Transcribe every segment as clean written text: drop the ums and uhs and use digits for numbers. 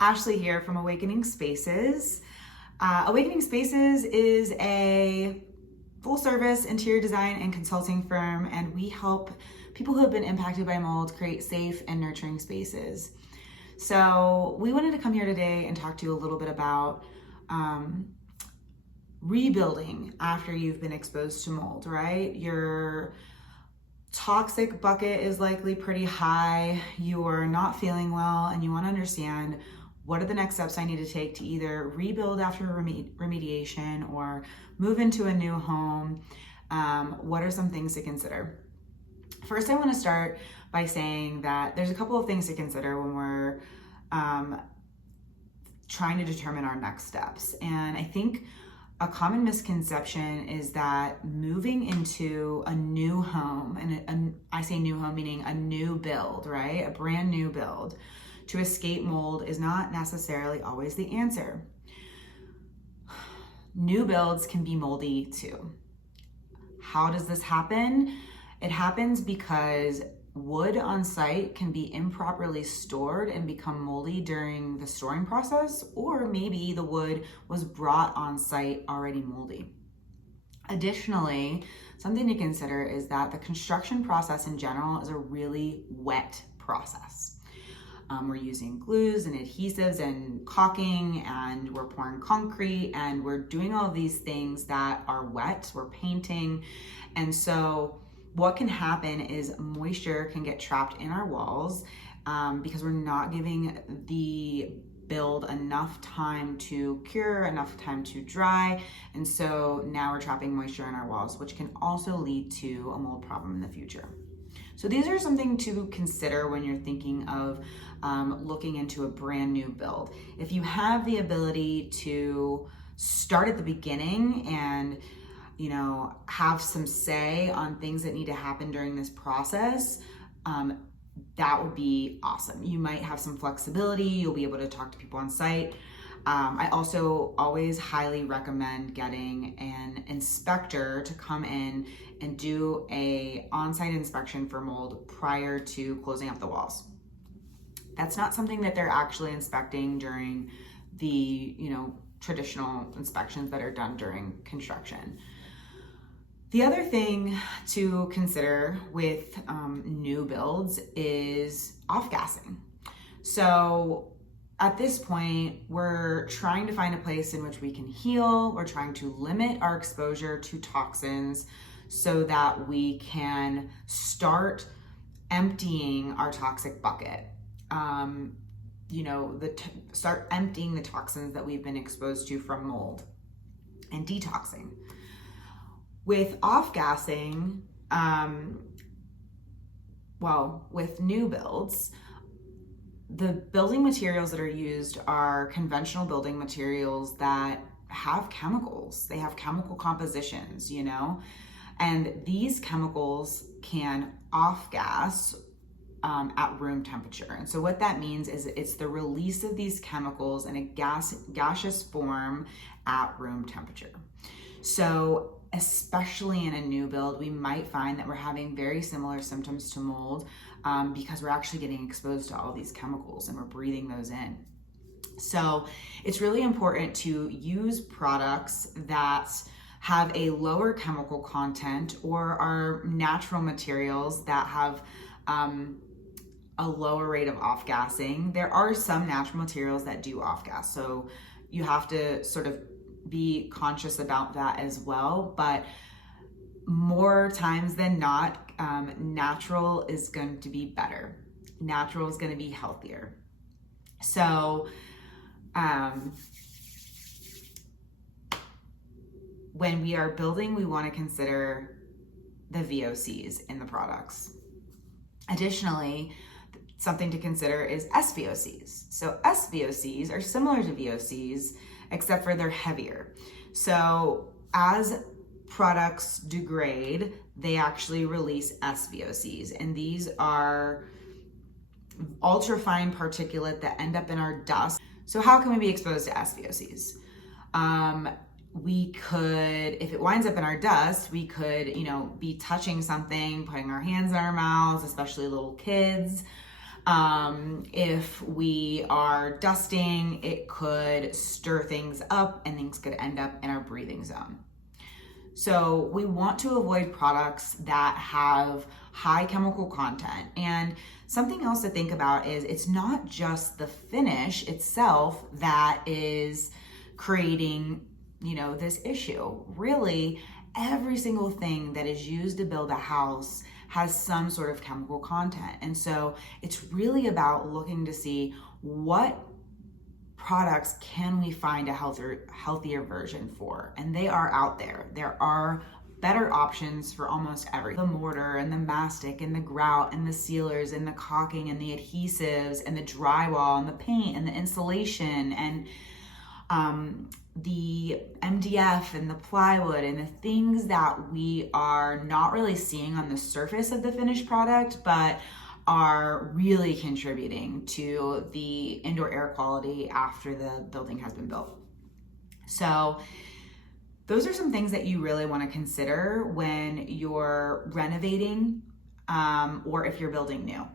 Ashley here from Awakening Spaces. Awakening Spaces is a full-service interior design and consulting firm, and we help people who have been impacted by mold create safe and nurturing spaces. So we wanted to come here today and talk to you a little bit about rebuilding after you've been exposed to mold, right? Your toxic bucket is likely pretty high, you're not feeling well, and you want to understand what are the next steps I need to take to either rebuild after remediation or move into a new home. What are some things to consider? First, I want to start by saying that there's a couple of things to consider when we're trying to determine our next steps. And I think a common misconception is that moving into a new home, and I say new home meaning a new build, right? A brand new build to escape mold is not necessarily always the answer. New builds can be moldy too. How does this happen? It happens because wood on site can be improperly stored and become moldy during the storing process, or maybe the wood was brought on site already moldy. Additionally, something to consider is that the construction process in general is a really wet process. We're using glues and adhesives and caulking, and we're pouring concrete, and we're doing all of these things that are wet. We're painting, and so what can happen is moisture can get trapped in our walls because we're not giving the build enough time to cure, enough time to dry. And so now we're trapping moisture in our walls, which can also lead to a mold problem in the future. So these are something to consider when you're thinking of looking into a brand new build. If you have the ability to start at the beginning and have some say on things that need to happen during this process, that would be awesome. You might have some flexibility. You'll be able to talk to people on site. I also always highly recommend getting an inspector to come in and do a on-site inspection for mold prior to closing up the walls. That's not something that they're actually inspecting during the, traditional inspections that are done during construction. The other thing to consider with new builds is off-gassing. So at this point, we're trying to find a place in which we can heal. We're trying to limit our exposure to toxins so that we can start emptying our toxic bucket. Start emptying the toxins that we've been exposed to from mold and detoxing. With off-gassing, with new builds, the building materials that are used are conventional building materials that have chemicals. They have chemical compositions, and these chemicals can off-gas at room temperature. And so what that means is it's the release of these chemicals in a gaseous form at room temperature. So especially in a new build, we might find that we're having very similar symptoms to mold because we're actually getting exposed to all these chemicals and we're breathing those in. So it's really important to use products that have a lower chemical content or are natural materials that have a lower rate of off-gassing. There are some natural materials that do off-gas, so you have to sort of be conscious about that as well. But more times than not, natural is going to be better. Natural is going to be healthier. So when we are building, we want to consider the VOCs in the products. Additionally, something to consider is SVOCs. So SVOCs are similar to VOCs, except for they're heavier. So as products degrade, they actually release SVOCs, and these are ultrafine particulate that end up in our dust. So how can we be exposed to SVOCs? We could, if it winds up in our dust, we could, be touching something, putting our hands in our mouths, especially little kids. If we are dusting, it could stir things up and things could end up in our breathing zone. So we want to avoid products that have high chemical content. And something else to think about is it's not just the finish itself that is creating, this issue. Really, every single thing that is used to build a house has some sort of chemical content. And so it's really about looking to see what products can we find a healthier version for. And they are out there. There are better options for almost everything. The mortar and the mastic and the grout and the sealers and the caulking and the adhesives and the drywall and the paint and the insulation and the MDF and the plywood and the things that we are not really seeing on the surface of the finished product, but are really contributing to the indoor air quality after the building has been built. So those are some things that you really want to consider when you're renovating or if you're building new.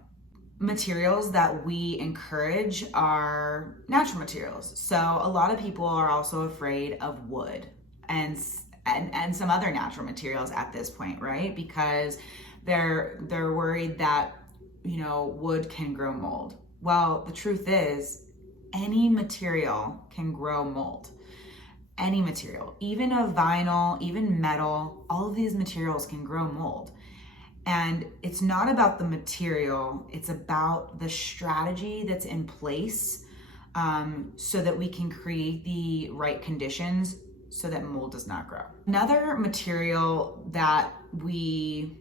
Materials that we encourage are natural materials. So a lot of people are also afraid of wood and some other natural materials at this point, right? Because they're worried that wood can grow mold. Well, the truth is any material can grow mold. Any material, even a vinyl, even metal, all of these materials can grow mold. And it's not about the material, it's about the strategy that's in place so that we can create the right conditions so that mold does not grow. Another material that we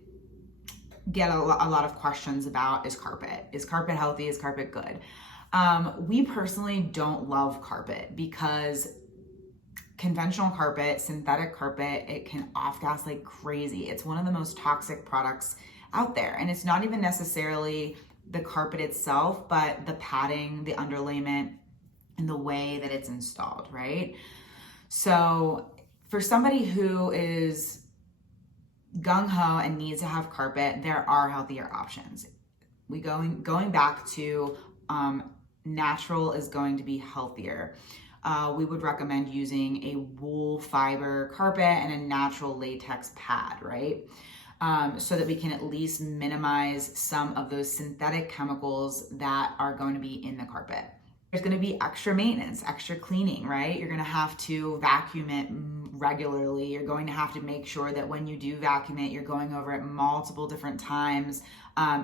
get a lot of questions about is carpet. Is carpet healthy? Is carpet good? We personally don't love carpet because conventional carpet, synthetic carpet, it can off-gas like crazy. It's one of the most toxic products out there. And it's not even necessarily the carpet itself, but the padding, the underlayment, and the way that it's installed, right? So for somebody who is gung-ho and needs to have carpet, there are healthier options. Going back to natural is going to be healthier. We would recommend using a wool fiber carpet and a natural latex pad, right? So that we can at least minimize some of those synthetic chemicals that are going to be in the carpet. There's going to be extra maintenance, extra cleaning, right? You're going to have to vacuum it regularly. You're going to have to make sure that when you do vacuum it, you're going over it multiple different times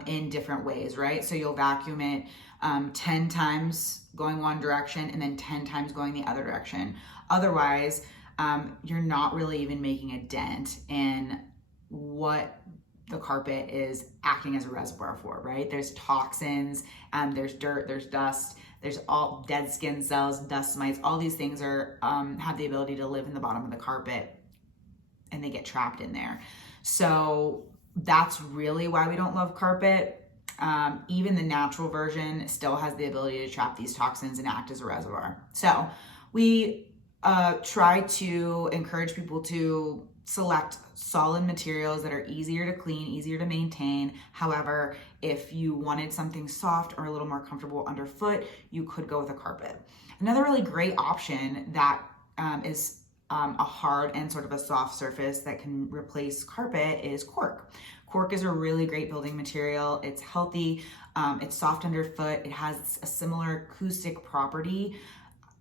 in different ways, right? So you'll vacuum it 10 times going one direction and then 10 times going the other direction. Otherwise, you're not really even making a dent in what the carpet is acting as a reservoir for, right? There's toxins, there's dirt, there's dust, there's all dead skin cells, dust mites, all these things are have the ability to live in the bottom of the carpet and they get trapped in there. So that's really why we don't love carpet. Even the natural version still has the ability to trap these toxins and act as a reservoir. So we try to encourage people to select solid materials that are easier to clean, easier to maintain. However, if you wanted something soft or a little more comfortable underfoot, you could go with a carpet. Another really great option that is a hard and sort of a soft surface that can replace carpet is cork. Cork is a really great building material. It's healthy, it's soft underfoot, it has a similar acoustic property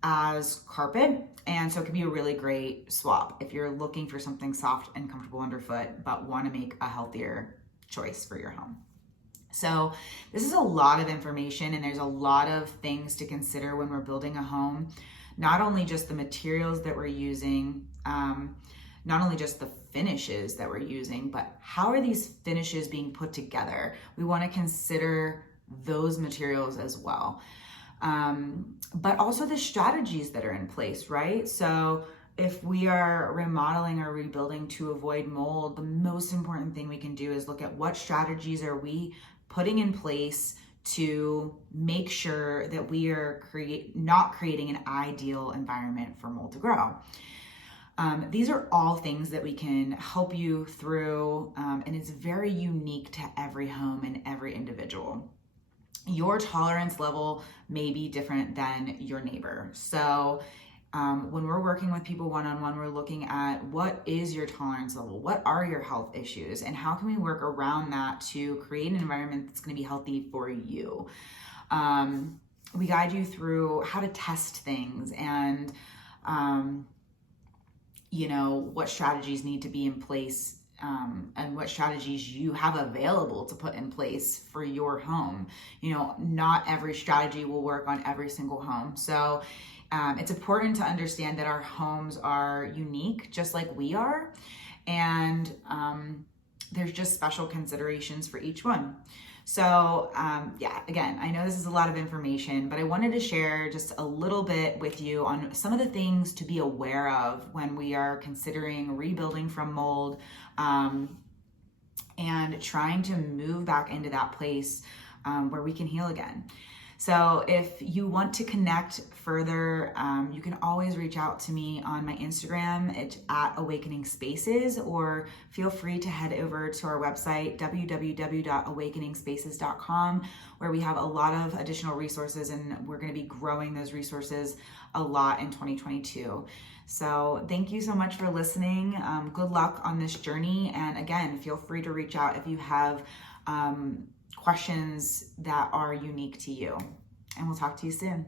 as carpet, and so it can be a really great swap if you're looking for something soft and comfortable underfoot but want to make a healthier choice for your home. So this is a lot of information and there's a lot of things to consider when we're building a home. Not only just the materials that we're using, not only just the finishes that we're using, but how are these finishes being put together? We want to consider those materials as well. But also the strategies that are in place, right? So if we are remodeling or rebuilding to avoid mold, the most important thing we can do is look at what strategies are we putting in place to make sure that we are not creating an ideal environment for mold to grow. These are all things that we can help you through, and it's very unique to every home and every individual. your tolerance level may be different than your neighbor. So when we're working with people one-on-one, we're looking at what is your tolerance level? What are your health issues? And how can we work around that to create an environment that's going to be healthy for you? We guide you through how to test things and, what strategies need to be in place, and what strategies you have available to put in place for your home. Not every strategy will work on every single home. So it's important to understand that our homes are unique, just like we are. And there's just special considerations for each one. So again, I know this is a lot of information, but I wanted to share just a little bit with you on some of the things to be aware of when we are considering rebuilding from mold, and trying to move back into that place where we can heal again. So if you want to connect further, you can always reach out to me on my Instagram. It's at Awakening Spaces, or feel free to head over to our website, www.awakeningspaces.com, where we have a lot of additional resources, and we're going to be growing those resources a lot in 2022. So thank you so much for listening. Good luck on this journey. And again, feel free to reach out if you have questions that are unique to you. And we'll talk to you soon.